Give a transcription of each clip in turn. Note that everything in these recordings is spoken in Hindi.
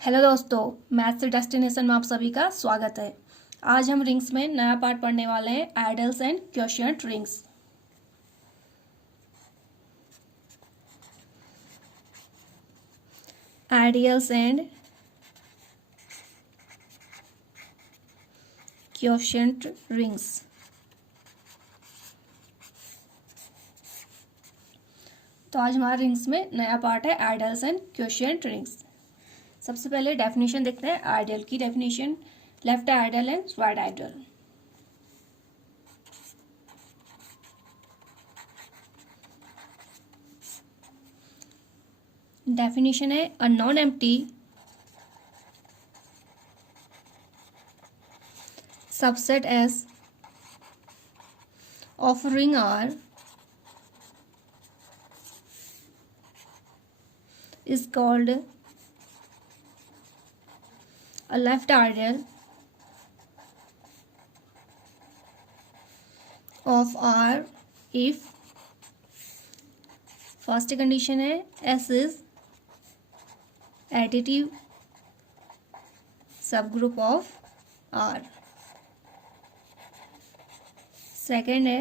हेलो दोस्तों, मैथ्स डेस्टिनेशन में आप सभी का स्वागत है। आज हम रिंग्स में नया पार्ट पढ़ने वाले हैं, idols and quotient rings. Ideals and quotient rings. तो आज हमारे रिंग्स में नया पार्ट है आइडल्स एंड क्वोशिएंट रिंग्स। सबसे पहले डेफिनेशन देखते हैं। आइडियल की definition, left ideal and right ideal. Definition है a non empty subset S of ring R is called a left ideal of R if first condition है S is additive subgroup of R। Second है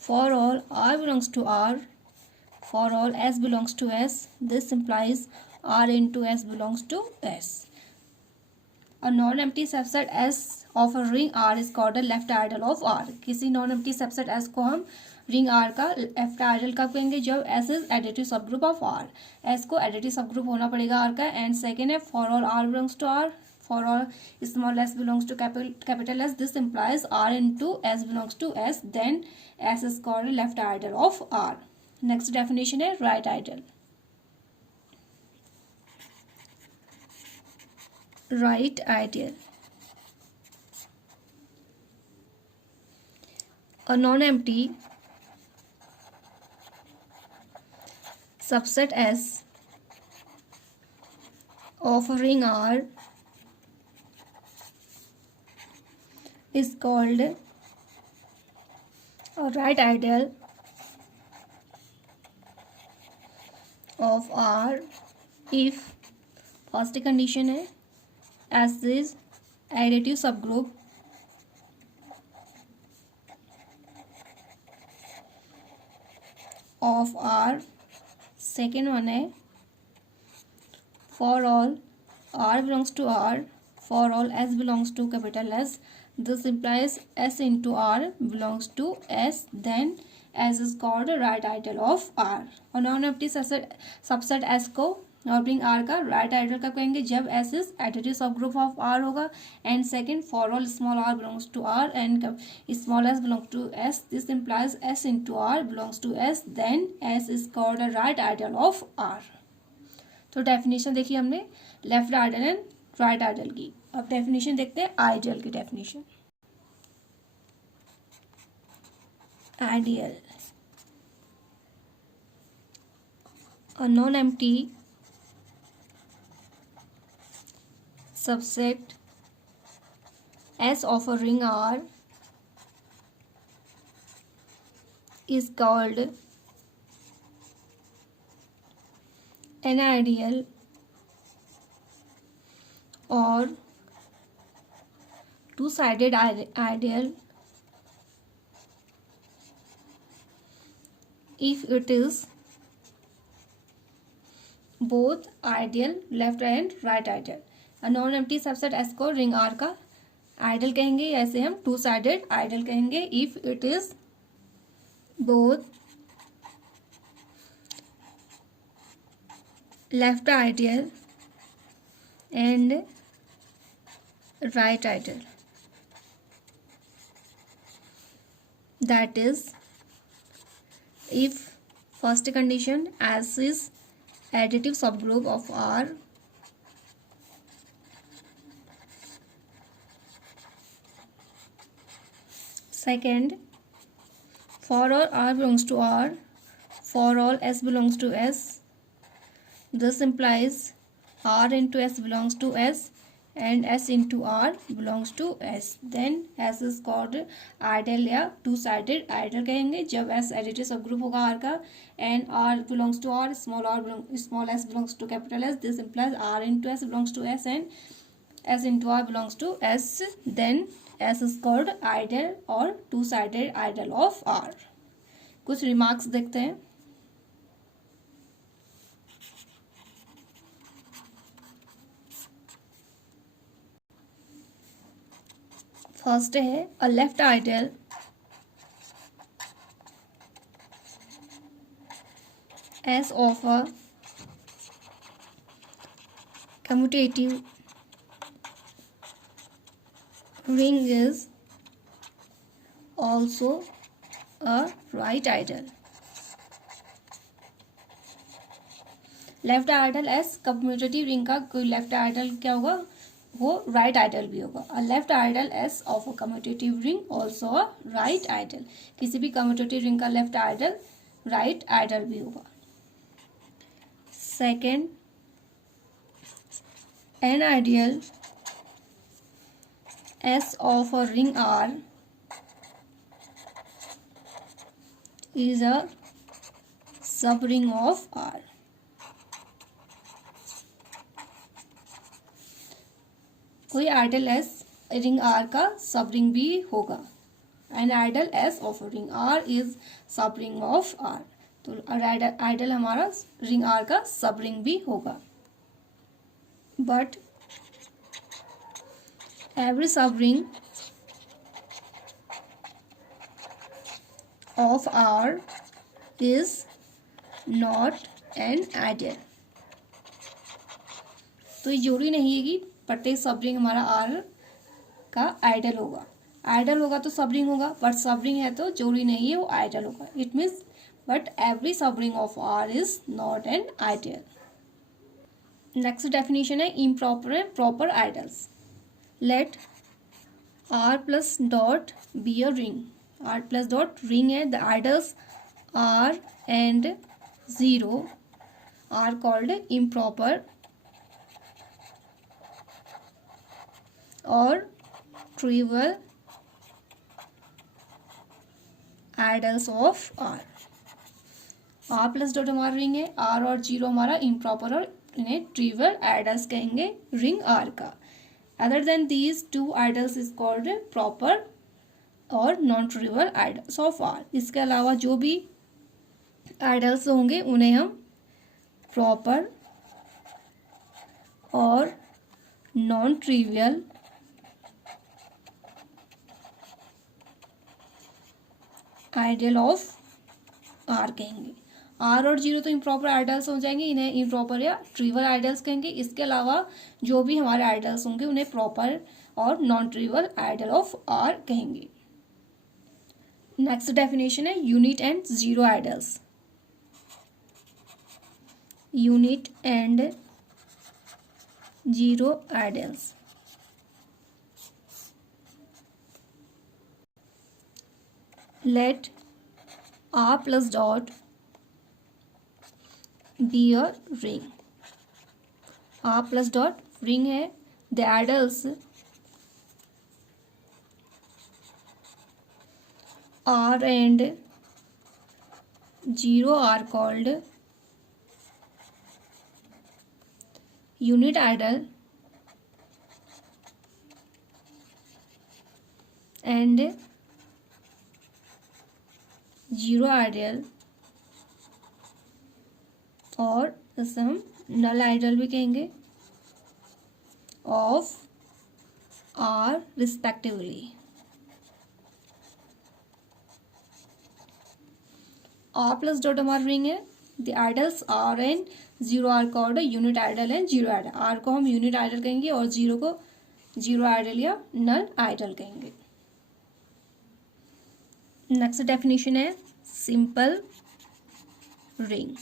for all R belongs to R, for all S belongs to S, this implies R into S belongs to S. A non-empty subset S of a ring R is called a left ideal of R। किसी non-empty subset S को हम रिंग R का लेफ्ट आइडल कब कहेंगे? जब S is additive subgroup of R। S को एडिटिव सबग्रुप होना पड़ेगा R का। एंड सेकेंड है for all R belongs to R, for all small s belongs to capital S, this implies R into S belongs to S, then S is called left ideal of R। next definition है right ideal। right ideal, a non-empty subset S of a ring R is called a right ideal of R if first condition है S is additive subgroup of R। second one है for all R belongs to R, for all S belongs to capital S, this implies S into R belongs to S, then S is called right ideal of R। और नॉन एम्प्टी सबसेट S को और रिंग R का राइट आइडल कब कहेंगे? जब S is additive subgroup of R होगा। And second for all small r belongs to R and small s belongs to S, this implies S into R belongs to S, then S is called a right ideal of R। तो डेफिनेशन देखिए हमने left ideal and right ideal की। अब डेफिनेशन देखते हैं आइडियल की definition. Ideal a non empty subset S of a ring R is called an ideal or two-sided ideal if it is both ideal left and right ideal। Non empty subset S को रिंग R का आइडल कहेंगे, या ऐसे हम टू साइडेड आइडल कहेंगे if it is both left ideal and right ideal, that is if first condition S is additive subgroup of R, second for all R belongs to R, for all S belongs to S, this implies R into S belongs to S, and S into R belongs to S, then S is called ideal या टू साइडेड आइडल कहेंगे जब S एडिटिव सब ग्रुप होगा R का, and R belongs to R, small s belongs to capital S. This implies R into S belongs to S and S into R belongs to S, then S is called ideal और two sided ideal of R. कुछ रिमार्क्स देखते हैं. फर्स्ट है a left ideal S of a commutative ring is also a right ideal. Left ideal S commutative ring का कोई लेफ्ट आइडल क्या होगा, वो राइट आइडल भी होगा. A left ideal S of a commutative ring also a right ideal. किसी भी कम्यूटेटिव रिंग का लेफ्ट आइडल राइट आइडल भी होगा. Second, an ideal S of a ring R is a सब रिंग ऑफ आर. कोई आइडल एस रिंग आर का सब रिंग भी होगा. An ideal S of ring R is सब रिंग ऑफ आर. तो आइडल हमारा रिंग आर का सब रिंग भी होगा. बट एवरी सब ring of R is not an ideal. तो ये जरूरी नहीं है कि प्रत्येक सब रिंग हमारा आर का आइडल होगा. आइडल होगा तो सब रिंग होगा, बट सब रिंग है तो जरूरी नहीं है वो आइडल होगा. इट मीन्स बट एवरी सब ring of R is not an ideal. Next definition है improper and proper ideals. Let R plus dot be a ring. R plus dot ring है. The ideals R and zero are called improper और trivial ideals of R. R plus dot हमारा रिंग है, आर और जीरो हमारा इम्प्रॉपर और इन्हें ट्रिवियल आइडल्स कहेंगे रिंग आर का. Other than these two ideals is called proper और non trivial ideals of R. इसके अलावा जो भी आइडल्स होंगे उन्हें हम प्रॉपर और non trivial ideal of R कहेंगे. आर और जीरो तो इम्प्रॉपर आइडल्स हो जाएंगे, इन्हें इम्प्रॉपर या ट्रिवियल आइडल्स कहेंगे. इसके अलावा जो भी हमारे आइडल्स होंगे उन्हें प्रॉपर और non trivial ideal of R कहेंगे. नेक्स्ट डेफिनेशन है unit and zero ideals. Unit and zero ideals. Let R plus dot be a ring. R plus dot ring है. The idols R and zero are called unit idol and zero ideal और इसे हम नल आइडल भी कहेंगे of R respectively. R plus dot हमारा रिंग है. The ideals R and zero are called unit ideal and zero ideal. R को हम यूनिट आइडल कहेंगे और जीरो को जीरो आइडल या नल आइडल कहेंगे. नेक्स्ट डेफिनेशन है simple ring.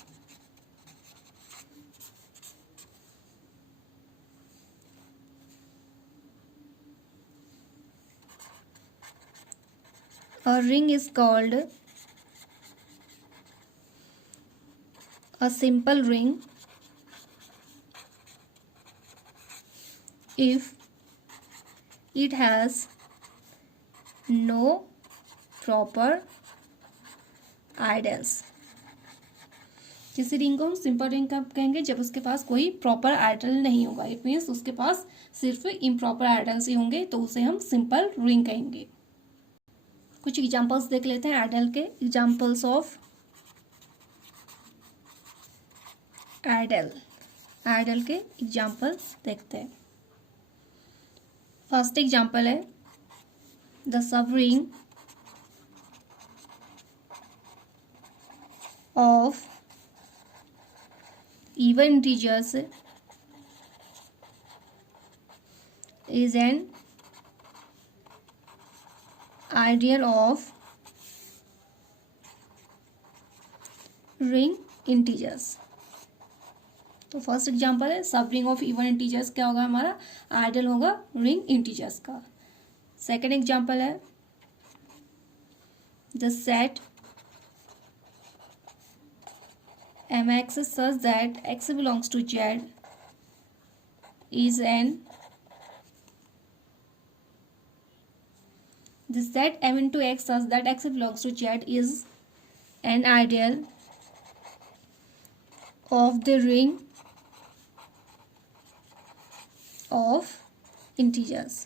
A ring is called a simple ring if it has no proper ideals। किसी रिंग को हम सिंपल रिंग कब कहेंगे, जब उसके पास कोई प्रॉपर आइडल नहीं होगा। इट मीन्स उसके पास सिर्फ इम्प्रॉपर आइडल्स ही होंगे, तो उसे हम सिंपल रिंग कहेंगे। कुछ एग्जांपल्स देख लेते हैं आइडल के। एग्जांपल्स ऑफ आइडल, आइडल के एग्जांपल्स देखते हैं। फर्स्ट एग्जांपल है the sub ring of even integers is an ideal of ring integers। तो फर्स्ट एग्जांपल है सब रिंग ऑफ इवन इंटीजर्स क्या होगा, हमारा आइडियल होगा रिंग इंटीजर्स का। सेकेंड एग्जांपल है the set mx such that x belongs to z is an the set m into x such that x belongs to z is an ideal of the ring of integers।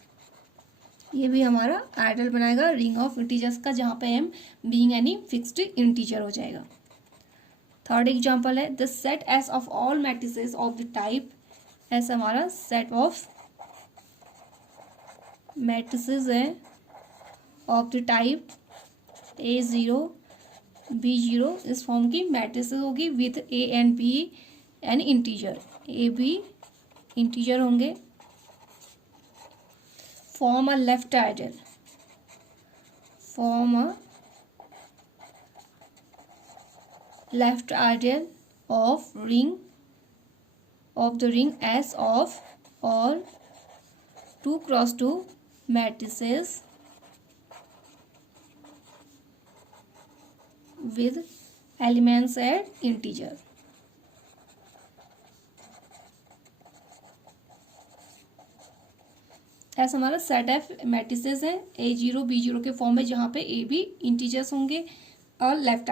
ये भी हमारा आइडियल बनाएगा रिंग ऑफ इंटीजर्स का, जहाँ पे m being any fixed integer हो जाएगा। थर्ड एग्जाम्पल है the set S of all matrices of the type, S हमारा सेट ऑफ मैट्रिसेस है of the type A0 B0, इस फॉर्म की मैट्रिसेस होगी with A and B an integer, A B integer होंगे। Form a left ideal, form a left ideal of the ring S of all 2x2 matrices with elements at integer। ऐसा हमारा सेट ऑफ मैट्रिसेस है A0 B0 के फॉर्म में, जहाँ पे ए बी इंटीजर्स होंगे और लेफ्ट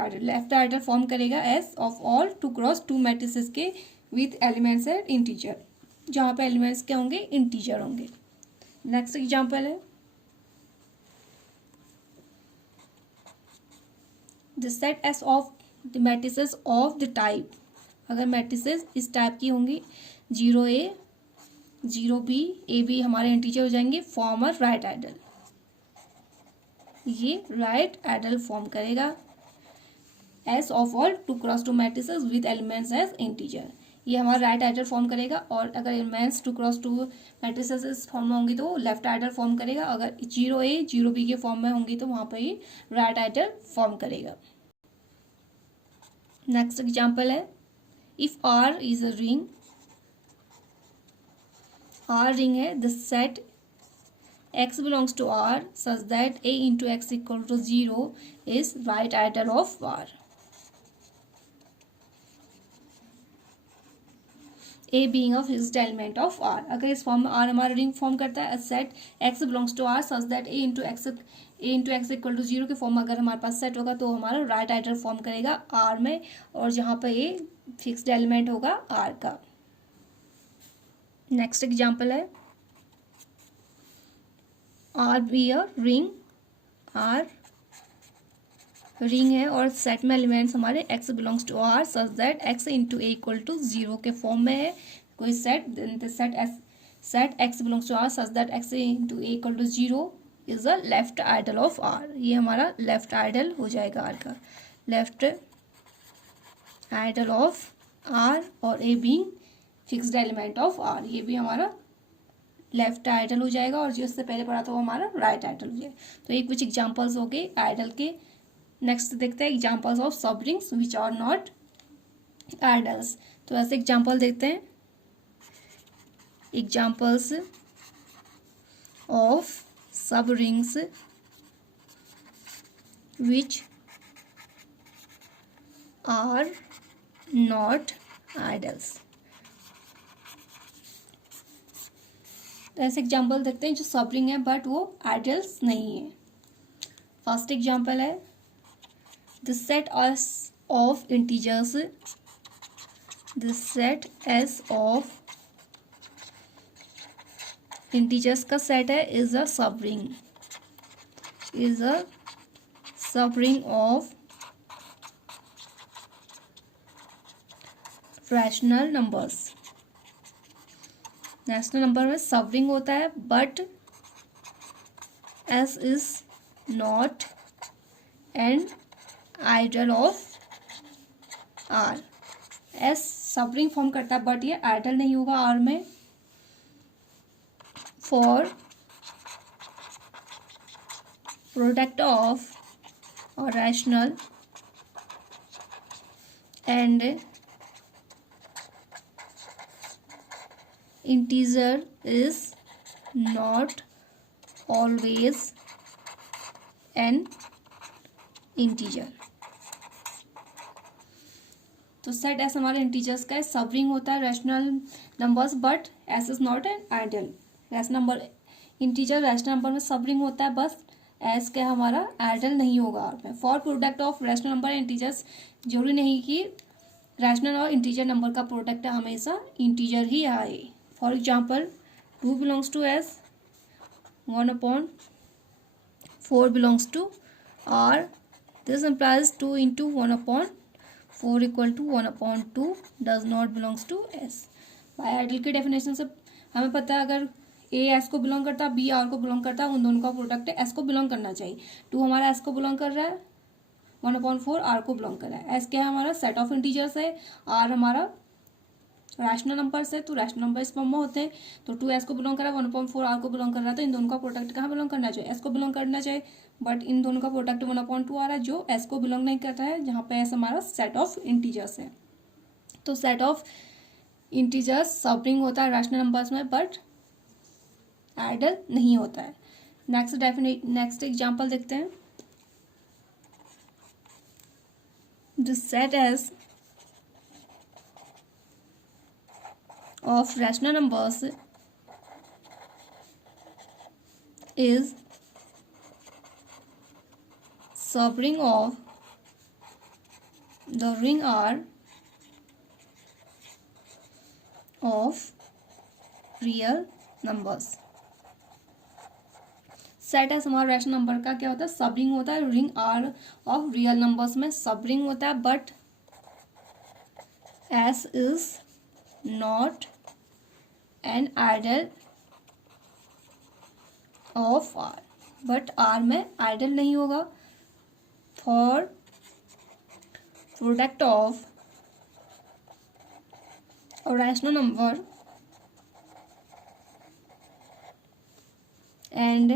आइडल फॉर्म करेगा S of all 2x2 matrices के विथ एलिमेंट्स एट इंटीजर, जहाँ पे एलिमेंट्स क्या होंगे, इंटीजर होंगे। नेक्स्ट एग्जांपल है the set S of the matrices of the type, अगर मैट्रिसेस इस टाइप की होंगी 0A 0B ए बी हमारे इंटीजर हो जाएंगे, फॉर्म अ राइट आइडल। ये राइट आइडल फॉर्म करेगा S of all 2x2 matrices with elements as integer, ये हमारा राइट आइडल फॉर्म करेगा। और अगर एलिमेंट्स 2x2 मैट्रिसेस इस फॉर्म में होंगी तो लेफ्ट आइडल फॉर्म करेगा, अगर 0A 0B के फॉर्म में होंगी तो वहाँ पर ही राइट आइडल फॉर्म करेगा। नेक्स्ट एग्जाम्पल है if R is a ring, R ring है the set x belongs to R such that A into x equal to 0 is right idle of R। A being a fixed element of R, अगर इस फॉर्म में R हमारा रिंग फॉर्म करता है, set x belongs to R such that A into x equal to 0 के फॉर्म में अगर हमारे पास सेट होगा तो हमारा राइट आइडल फॉर्म करेगा R में, और जहाँ पर A फिक्स्ड एलिमेंट होगा R का। नेक्स्ट एग्जाम्पल है R be a ring, R ring है और सेट में एलिमेंट्स हमारे x belongs to R such that x into a equal to 0 के फॉर्म में है कोई set x belongs to R such that x into a equal to 0 is a left ideal of R। ये हमारा लेफ्ट आइडल हो जाएगा R का, लेफ्ट आइडल ऑफ R, और a being fixed element of R, ये भी हमारा लेफ्ट आइडल हो जाएगा, और जो इससे पहले पढ़ा था वो हमारा राइट आइडल हो जाएगा। तो ये कुछ एग्जांपल्स हो गए आइडल के। नेक्स्ट देखते हैं examples of subrings which are not ideals. तो ऐसे एग्जांपल देखते हैं, examples of subrings which are not ideals. तो ऐसे एग्जाम्पल देखते हैं जो सबरिंग है बट वो आइडियल्स नहीं है। फर्स्ट एग्जाम्पल है the set S of integers, the set S of integers का सेट है is a subring, is a subring of rational numbers. Rational number में सबरिंग होता है but S is not an ideal of R. S subring form करता है बट ये आइडल नहीं होगा आर में। फॉर प्रोडक्ट ऑफ और rational and integer is not always an integer। तो सेट एस हमारे इंटीजर्स का सबरिंग होता है rational numbers but S is not an ideal. Rational number integer rational number में सबरिंग होता है बस एस के हमारा आइडल नहीं होगा आर में। For product of rational number integers, जरूरी नहीं कि रैशनल और इंटीजर नंबर का प्रोडक्ट हमेशा इंटीजर ही आए। For example, 2 belongs to S, 1/4 belongs to R. This implies 2 into 1/4 equal to 1/2 does not belongs to S. By ideal की डेफिनेशन से हमें पता है अगर A S को बिलोंग करता है, B R को बिलोंग करता है, उन दोनों का प्रोडक्ट S को बिलोंग करना चाहिए। 2 हमारा S को बिलोंग कर रहा है, 1/4 R को बिलोंग कर रहा है। S क्या है हमारा सेट ऑफ इंटीजर्स है, R हमारा रैशनल नंबर से, तो रैशनल नंबर इस फॉर्म में होते हैं। तो 2S को बिलोंग कर रहा है, 1/4 R को बिलोंग कर रहा है, तो इन दोनों का प्रोडक्ट कहाँ बिलोंग करना चाहिए, S को बिलोंग करना चाहिए। बट इन दोनों का प्रोडक्ट 1/2 आ रहा है जो S को बिलोंग नहीं करता है, जहाँ पे S हमारा सेट ऑफ इंटीजर्स है। तो सेट ऑफ इंटीजर्स सबरिंग होता है रैशनल नंबर्स में बट आइडल नहीं होता है। नेक्स्ट एग्जाम्पल देखते हैं। The set S of rational numbers is subring of the ring R of real numbers। Set S हमारा रैशनल नंबर का क्या होता है, सबरिंग होता है। Ring R of real numbers में सबरिंग होता है but S is not an ideal of R, but R में आइडल नहीं होगा। For product of rational number and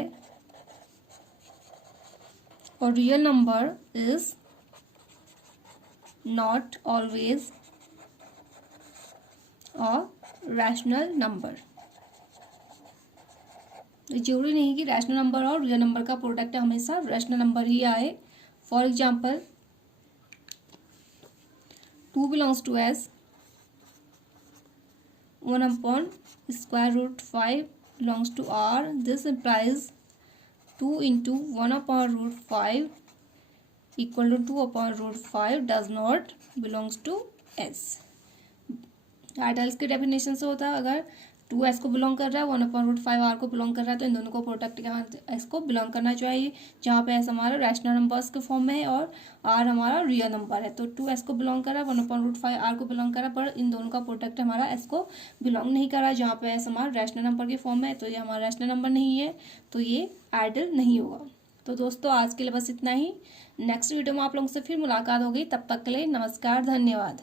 real number is not always और रैशनल नंबर। जरूरी नहीं कि रैशनल नंबर और रियल नंबर का प्रोडक्ट हमेशा रैशनल नंबर ही आए। For example 2 belongs to S, 1/√5 belongs to R. This implies 2 into 1/√5 equal to 2/√5 does not belongs to S। Idols के डेफिनेशन से होता है अगर 2S को बिलोंग कर रहा है, 1/√5 R को बिलोंग कर रहा है, तो इन दोनों को प्रोडक्ट यहाँ S को बिलोंग करना चाहिए, जहाँ पे S हमारा रैशनल नंबर्स के फॉर्म में है और R हमारा रियल नंबर है। तो 2S को बिलोंग कर रहा है, 1/√5 R को बिलोंग कर रहा है, पर इन दोनों का प्रोडक्ट हमारा S को बिलोंग नहीं कर रहा है, जहाँ पे S हमारा रैशनल नंबर के फॉर्म में है, तो ये हमारा रैशनल नंबर नहीं है, तो ये आइडल नहीं होगा। तो दोस्तों आज के लिए बस इतना ही। नेक्स्ट वीडियो में आप लोगों से फिर मुलाकात होगी, तब तक के लिए नमस्कार, धन्यवाद।